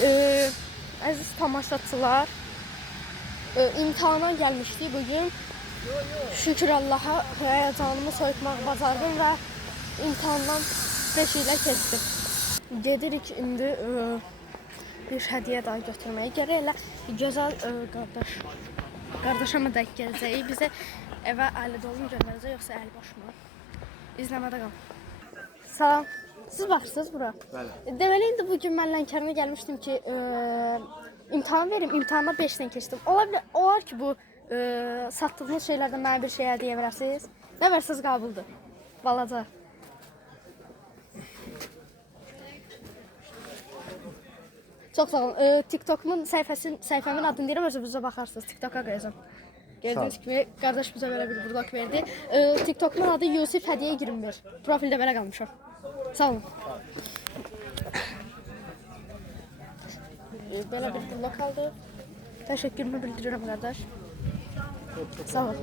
Əziz tamaşaçılar, imtihana gəlmişdik bugün. Şükür Allaha, həyəcanımı soyutmaq bacardım və imtihandan 5 ilə keçdim. Gedirik indi bir hədiyyə daha götürməyə. Gərək elə gözəl qardaşıma da gələcək. Bizə evə əli dolu göndərəcək, yoxsa əli boş mu? İzləmədə qalın. Salam. Siz baxırsınız bura? Bəli. Deməli indi bugün mən Lənkərana gəlmişdim ki, imtahan verim. İmtahana 5-dən keçdim. Olar ki, bu satdığınız şeylərdən mənə bir şey hədiyyə verəsiniz. Nə versəz qabıldır. Balaca. Çox sağ olun. TikTok'un səhifəmin adını deyirəm, özünüzə baxarsınız. TikTok'a qoyacağam. Gördüyünüz kimi qardaş bizə belə bir blog verdi. TikTok'un adı Yusif Hədiyyə 21. Profildə belə qalmışam. Sağ olun. Belə bir blog aldı. Təşəkkürümü bildirirəm qardaş. Sağ olun.